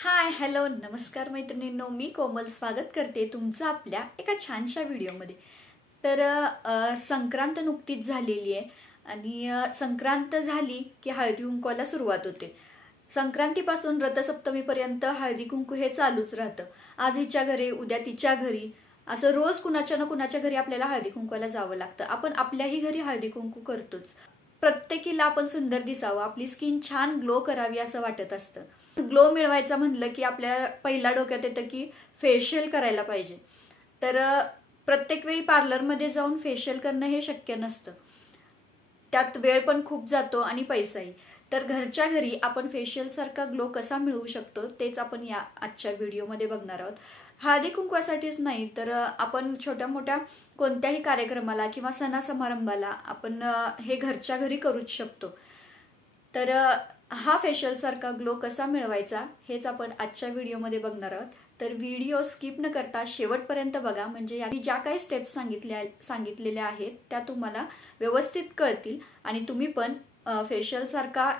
Hi hello नमस्कार मैत्रिणींनो, मी कोमल स्वागत करते तुमचं आपल्या एका छानशा व्हिडिओमध्ये। तर संक्रांत नुकतीच झालेली आहे आणि संक्रांत झाली की हळदी कुंकवाला सुरुवात होते। संक्रांतीपासून रथसप्तमीपर्यंत हळदी कुंकू हे चालूच राहतं। आज हिच्या घरी उद्या तिच्या घरी असं रोज कुणाच्या ना कुणाच्या घरी आपल्याला हळदी कुंकवाला जावं लागतं। आपण आपल्याही घरी हळदी कुंकू करतोच। प्रत्येकीला आपण सुंदर दिसावं, आपली स्किन छान ग्लो करावी असं वाटत असतं। ग्लो मिळवायचा म्हणलं की आपल्या पहिला डोक्यात येतं की फेशियल करायला पाहिजे। तर प्रत्येक वेळी पार्लरमध्ये जाऊन फेशियल करणं हे शक्य नसतं, त्यात वेळ पण खूप जातो आणि पैसाही। तर घरच्या घरी आपण फेशियल सारखा ग्लो कसा मिळवू शकतो तेच आपण या आजच्या व्हिडिओमध्ये बघणार आहोत। हळदी कुंकवासाठीच नाही तर आपण छोट्या मोठ्या कोणत्याही कार्यक्रमाला किंवा सणा समारंभाला आपण हे घरच्या घरी करूच शकतो। तर हा फेशियल सारखा ग्लो कसा मिळवायचा हेच आपण आजच्या व्हिडिओमध्ये बघणार आहोत। तर व्हिडिओ स्किप न करता शेवटपर्यंत बघा, म्हणजे या ज्या काही स्टेप्स सांगितलेल्या आहेत त्या तुम्हाला व्यवस्थित कळतील आणि तुम्ही पण फेशियल सारखा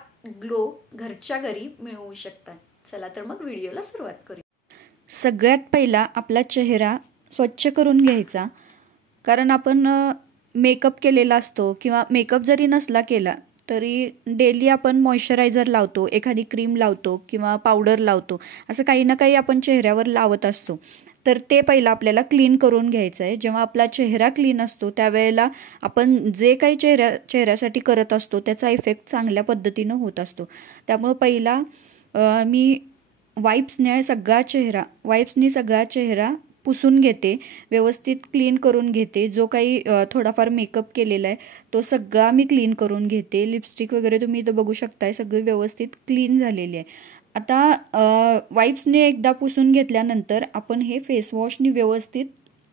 ग्लो घरच्या घरी मिळवू शकता। चला तर मग व्हिडिओला सुरुवात करूया। सगळ्यात पहिला आपला चेहरा स्वच्छ करून घ्यायचा, कारण आपण मेकअप केलेला असतो किंवा मेकअप जरी नसला केला तरी डेली आपण मॉइश्चरायझर लावतो, एखादी क्रीम लावतो किंवा पावडर लावतो, असं काही ना काही आपण चेहऱ्यावर लावत असतो। तर ते पहिला आपल्याला क्लीन करून घ्यायचं आहे। जेव्हा आपला चेहरा क्लीन असतो त्यावेळेला आपण जे काही चेहऱ्यासाठी करत असतो त्याचा इफेक्ट चांगल्या पद्धतीनं होत असतो। त्यामुळे पहिला मी वाईप्सनी सगळा चेहरा पुसून घेते, व्यवस्थित क्लीन करून घेते। जो काही थोडाफार मेकअप केलेला आहे तो सगळा मी क्लीन करून घेते। लिपस्टिक वगैरे तुम्ही इथं बघू शकताय, सगळी व्यवस्थित क्लीन झालेली आहे। आता वाईप्सने एकदा पुसून घेतल्यानंतर आपण हे फेसवॉशनी व्यवस्थित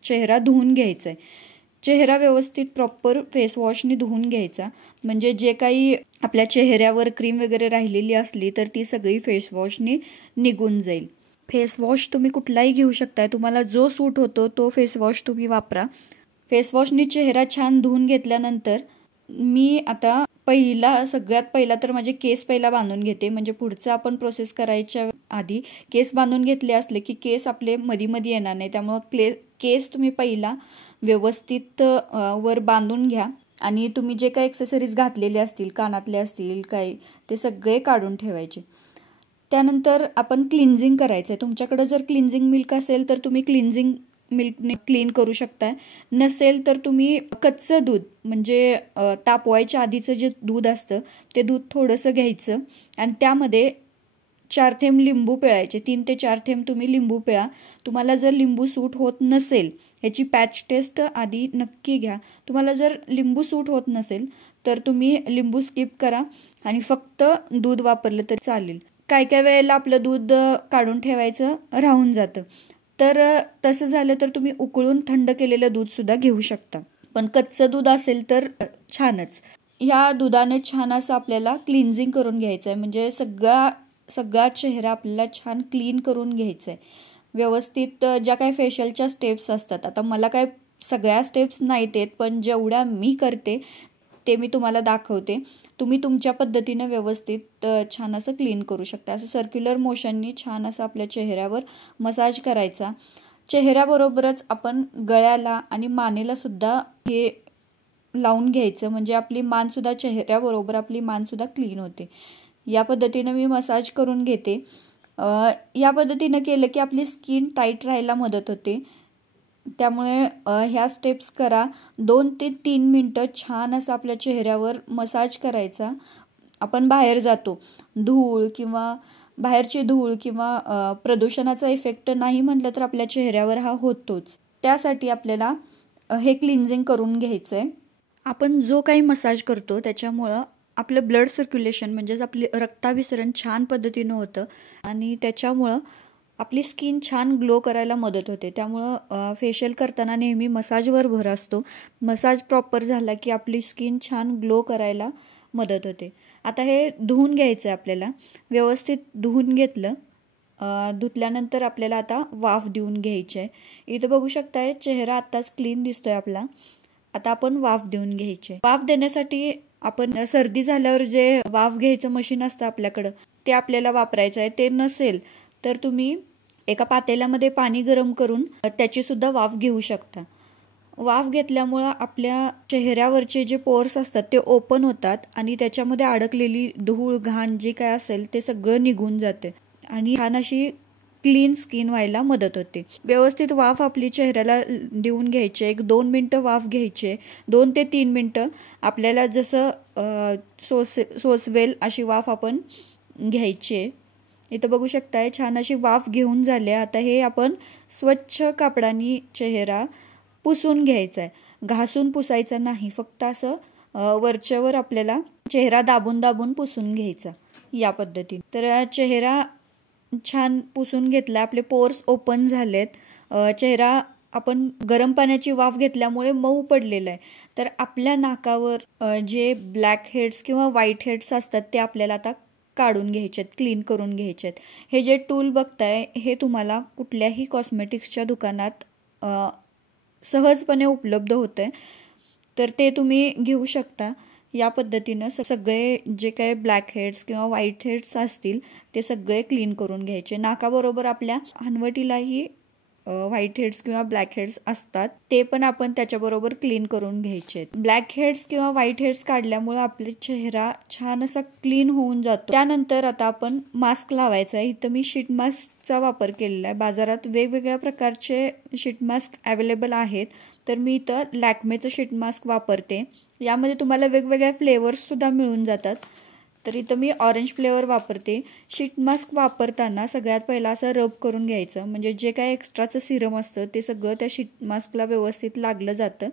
चेहरा धुवून घ्यायचा आहे। चेहरा व्यवस्थित प्रॉपर फेसवॉशनी धुवून घ्यायचा, म्हणजे जे काही आपल्या चेहऱ्यावर क्रीम वगैरे राहिलेली असली तर ती सगळी फेसवॉशनी निघून जाईल। फेसवॉश तुम्ही कुठलाही घेऊ शकताय, तुम्हाला जो सूट होतो तो फेसवॉश तुम्ही वापरा। फेसवॉशनी चेहरा छान धुवून घेतल्यानंतर मी आता सगळ्यात पहिला तर माझे केस पहिला बांधून घेते, म्हणजे पुढचं आपण प्रोसेस करायच्या आधी केस बांधून घेतले असले की केस आपले मधी येणार नाही। त्यामुळे केस तुम्ही पहिला व्यवस्थित वर बांधून घ्या आणि तुम्ही जे काही एक्सेसरीज घातलेले असतील, कानातले असतील काही, ते सगळे काढून ठेवायचे। त्यानंतर आपण क्लिन्झिंग करायचं आहे। तुमच्याकडे जर क्लिन्झिंग मिल्क असेल तर तुम्ही क्लिन्झिंग मिल्कने क्लीन करू शकताय, नसेल तर तुम्ही कच्चं दूध, म्हणजे तापवायच्या आधीचं जे दूध असतं ते दूध थोडंसं घ्यायचं आणि त्यामध्ये 4 थेंब लिंबू पिळायचे। 3 ते 4 थेंब तुम्ही लिंबू पिळा। तुम्हाला जर लिंबू सूट होत नसेल, ह्याची पॅच टेस्ट आधी नक्की घ्या। तुम्हाला जर लिंबू सूट होत नसेल तर तुम्ही लिंबू स्किप करा आणि फक्त दूध वापरलं तरी चालेल। काय वेळेला आपलं दूध काढून ठेवायचं राहून जातं, तर तसं झालं तर तुम्ही उकळून थंड केलेलं दूध सुद्धा घेऊ शकता, पण कच्चं दूध असेल तर छानच। ह्या दुधाने छान असं आपल्याला क्लिन्झिंग करून घ्यायचं आहे, म्हणजे सगळा चेहरा आपल्याला छान क्लीन करून घ्यायचा आहे व्यवस्थित। ज्या काही फेशियलच्या स्टेप्स असतात, आता मला काय सगळ्या स्टेप्स नाहीत येत, पण जेवढ्या मी करते ते मी तुम्हाला दाखवते। तुम्ही तुमच्या पद्धतीनं व्यवस्थित छान असं क्लीन करू शकता। असं सर्क्युलर मोशननी छान असं आपल्या चेहऱ्यावर मसाज करायचा। चेहऱ्याबरोबरच आपण गळ्याला आणि मानेला सुद्धा हे लावून घ्यायचं, म्हणजे आपली मान सुद्धा, चेहऱ्याबरोबर आपली मान सुद्धा क्लीन होते। या पद्धतीनं मी मसाज करून घेते। या पद्धतीनं केलं की आपली स्किन टाईट राहायला मदत होते। त्यामुळे ह्या स्टेप्स करा। 2 ते 3 मिनिटं छान असं आपल्या चेहऱ्यावर मसाज करायचा। आपण बाहेर जातो, बाहेरची धूळ किंवा प्रदूषणाचा इफेक्ट नाही म्हटलं तर आपल्या चेहऱ्यावर हा होतोच। त्यासाठी आपल्याला हे क्लिन्झिंग करून घ्यायचंय। आपण जो काही मसाज करतो त्याच्यामुळं आपलं ब्लड सर्क्युलेशन, म्हणजेच आपली रक्ताभिसरण छान पद्धतीनं होतं आणि त्याच्यामुळं आपली स्किन छान ग्लो करायला मदत होते। त्यामुळं फेशियल करताना नेहमी मसाजवर भर असतो। मसाज प्रॉपर झाला की आपली स्किन छान ग्लो करायला मदत होते। आता हे धुवून घ्यायचं आहे आपल्याला, व्यवस्थित धुवून घेतलं। धुतल्यानंतर आपल्याला आता वाफ देऊन घ्यायची आहे। इथं बघू शकताय चेहरा आत्ताच क्लीन दिसतोय आपला। आता आपण वाफ देऊन घ्यायची। वाफ देण्यासाठी आपण सर्दी झाल्यावर जे वाफ घ्यायचं मशीन असतं आपल्याकडं ते आपल्याला वापरायचं आहे। ते नसेल तर तुम्ही एका पातेल्यामध्ये पाणी गरम करून त्याची सुद्धा वाफ घेऊ शकता. वाफ घेतल्यामुळं आपल्या चेहऱ्यावरचे जे पोर्स असतात ते ओपन होतात आणि त्याच्यामध्ये अडकलेली धूळ घाण जे काय असेल ते सगळं निघून जाते आणि छान अशी क्लीन स्किन व्हायला मदत होते. व्यवस्थित वाफ आपली चेहऱ्याला देऊन घ्यायचे. 1-2 मिनटं वाफ घ्यायचे. 2 ते 3 मिनटं आपल्याला जसं सोसवेल अशी वाफ आपण घ्यायची. इथं बघू शकताय छान अशी वाफ घेऊन झाली. आता हे आपण स्वच्छ कापडाने चेहरा पुसून घ्यायचा आहे. घासून पुसायचा नाही, फक्त असं वरच्यावर आपल्याला चेहरा दाबून दाबून पुसून घ्यायचा या पद्धतीने. तर चेहरा छान पुसून घेतला, आपले पोर्स ओपन झालेत. चेहरा आपण गरम पाण्याची वाफ घेतल्यामुळे मऊ पडलेला आहे. तर आपल्या नाकावर जे ब्लॅक हेड्स किंवा व्हाईट हेड्स असतात ते आपल्याला आता काढून घ्यायचे आहेत, क्लीन करून घ्यायचे आहेत. हे जे टूल बघताय हे तुम्हाला कुठल्याही कॉस्मेटिक्सच्या दुकानात सहजपणे उपलब्ध होते. तर ते तुम्ही घेऊ शकता. या पद्धतीनं सगळे जे काही ब्लॅक हेड्स किंवा व्हाईट हेड्स असतील ते सगळे क्लीन करून घ्यायचे. नाकाबरोबर आपल्या हनवटीलाही व्हाईट हेड्स किंवा ब्लॅक हेड्स असतात, ते पण आपण त्याच्याबरोबर क्लीन करून घ्यायचे. ब्लॅक हेड्स किंवा व्हाईट हेड्स काढल्यामुळे आपला चेहरा छान असा क्लीन होऊन जातो. त्यानंतर आता आपण मास्क लावायचा आहे. इथं मी शीट मास्कचा वापर केलेला आहे. बाजारात वेगवेगळ्या प्रकारचे शीट मास्क अवेलेबल आहेत. तर मी इथं लॅक्मेचं शीट मास्क वापरते. यामध्ये तुम्हाला वेगवेगळ्या फ्लेवर्स सुद्धा मिळून जातात. तर इथं मी ऑरेंज फ्लेवर वापरते. शीट मास्क वापरताना सगळ्यात पहिला असं रब करून घ्यायचं, म्हणजे जे काय एक्स्ट्राचं सिरम असतं ते सगळं त्या शीट मास्कला व्यवस्थित लागलं जातं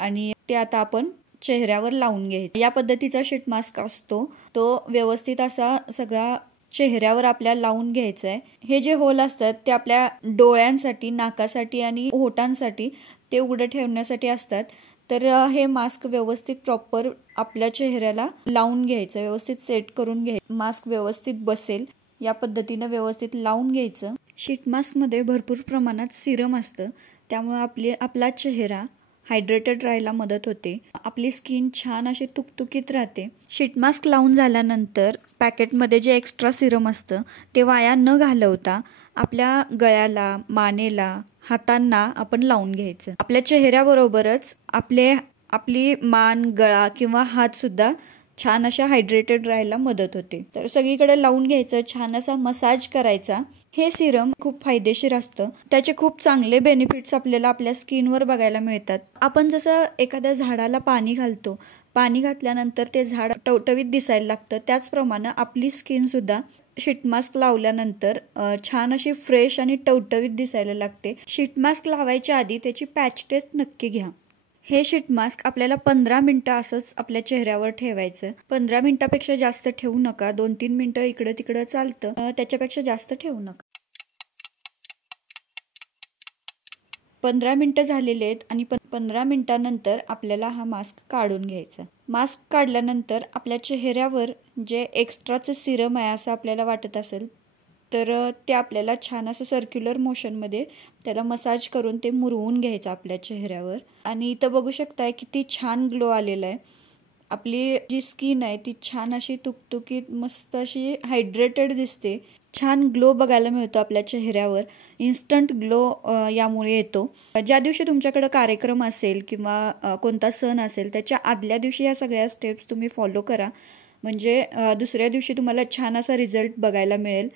आणि ते आता आपण चेहऱ्यावर लावून घ्यायचं. या पद्धतीचा शीट मास्क असतो तो व्यवस्थित असा सगळा चेहऱ्यावर आपल्याला लावून घ्यायचा आहे. हे जे होल असतात ते आपल्या डोळ्यांसाठी, नाकासाठी आणि ओठांसाठी ते उघडं ठेवण्यासाठी असतात. तर हे मास्क व्यवस्थित प्रॉपर आपल्या चेहऱ्याला लावून घ्यायचं, व्यवस्थित सेट करून घ्यायचं. मास्क व्यवस्थित बसेल या पद्धतीनं व्यवस्थित लावून घ्यायचं. शीट मास्कमध्ये भरपूर प्रमाणात सिरम असतं, त्यामुळे आपला चेहरा हायड्रेटेड राहायला मदत होते. आपली स्किन छान अशी तुकतुकीत राहते. शीट मास्क लावून झाल्यानंतर पॅकेटमध्ये जे एक्स्ट्रा सिरम असतं ते वाया न घालवता आपल्या गळ्याला, मानेला, हातांना आपण लावून घ्यायचं. आपल्या चेहऱ्याबरोबरच आपली मान, गळा किंवा हात सुद्धा छान अशा हायड्रेटेड राहायला मदत होते. तर सगळीकडे लावून घ्यायचं, छान असा मसाज करायचा. हे सिरम खूप फायदेशीर असतं. त्याचे खूप चांगले बेनिफिट्स आपल्याला आपल्या स्किनवर बघायला मिळतात. आपण जसं एखाद्या झाडाला पाणी घालतो, पाणी घातल्यानंतर ते झाड टवटवीत दिसायला लागतं, त्याचप्रमाणे आपली स्किन सुद्धा शीट मास्क लावल्यानंतर छान अशी फ्रेश आणि टवटवीत दिसायला लागते. शीट मास्क लावायच्या आधी त्याची पॅच टेस्ट नक्की घ्या. हे शीट मास्क आपल्याला 15 मिनिटं असंच आपल्या चेहऱ्यावर ठेवायचं. 15 मिनिटापेक्षा जास्त ठेवू नका. 2-3 मिनिटं इकडं तिकडं चालतं, त्याच्यापेक्षा जास्त ठेवू नका. 15 मिनिटं झालेले आहेत आणि 15 मिनिटांनंतर आपल्याला हा मास्क काढून घ्यायचा. मास्क काढल्यानंतर आपल्या चेहऱ्यावर जे एक्स्ट्राचं सिरम आहे असं आपल्याला वाटत असेल तर ते आपल्याला छान असं सर्क्युलर मोशनमध्ये त्याला मसाज करून ते मुरवून घ्यायचं आपल्या चेहऱ्यावर. आणि इथं बघू शकताय किती छान ग्लो आलेला आहे. आपली जी स्किन आहे ती छान अशी तुकतुकीत मस्त अशी हायड्रेटेड दिसते. छान ग्लो बघायला मिळतो आपल्या चेहऱ्यावर. इन्स्टंट ग्लो यामुळे येतो. ज्या दिवशी तुमच्याकडे कार्यक्रम असेल किंवा कोणता सण असेल त्याच्या आदल्या दिवशी या सगळ्या स्टेप्स तुम्ही फॉलो करा, म्हणजे दुसऱ्या दिवशी तुम्हाला छान असा रिझल्ट बघायला मिळेल.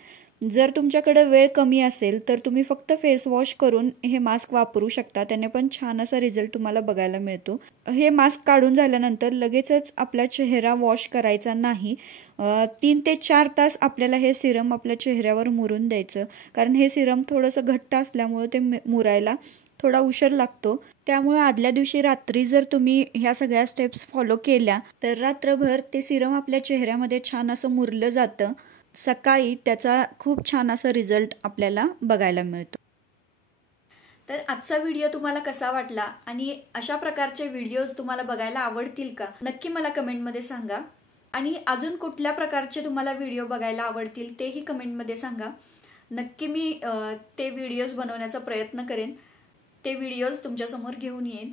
जर तुमच्याकडे वेळ कमी असेल तर तुम्ही फक्त फेस वॉश करून हे मास्क वापरू शकता, त्याने पण छान असा रिझल्ट तुम्हाला बघायला मिळतो. हे मास्क काढून झाल्यानंतर लगेचच आपला चेहरा वॉश करायचा नाही. 3 ते 4 तास आपल्याला हे सिरम आपल्या चेहऱ्यावर मुरून द्यायचं, कारण हे सिरम थोडंसं घट्ट असल्यामुळे ते मुरायला थोडा उशीर लागतो. त्यामुळे आदल्या दिवशी रात्री जर तुम्ही ह्या सगळ्या स्टेप्स फॉलो केल्या तर रात्रभर ते सिरम आपल्या चेहऱ्यामध्ये छान असं मुरलं जातं. सकाळी त्याचा खूप छान असा रिझल्ट आपल्याला बघायला मिळतो. तर आजचा व्हिडिओ तुम्हाला कसा वाटला आणि अशा प्रकारचे व्हिडिओज तुम्हाला बघायला आवडतील का, नक्की मला कमेंटमध्ये सांगा. आणि अजून कुठल्या प्रकारचे तुम्हाला व्हिडिओ बघायला आवडतील तेही कमेंटमध्ये सांगा. नक्की मी ते व्हिडिओज बनवण्याचा प्रयत्न करेन. ते व्हिडिओज तुमच्यासमोर घेऊन येईन.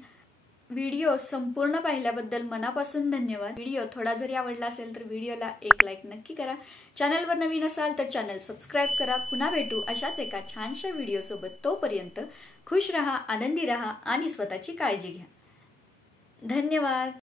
व्हिडिओ संपूर्ण पाहिल्याबद्दल मनापासून धन्यवाद। व्हिडिओ थोडा जरी आवडला असेल तर व्हिडिओला एक लाईक नक्की करा। चॅनलवर नवीन असाल तर चॅनल सबस्क्राईब करा। पुन्हा भेटू अशाच एका छानशा व्हिडिओ सोबत। तोपर्यंत खुश रहा, आनंदी रहा आणि स्वतःची काळजी घ्या। धन्यवाद।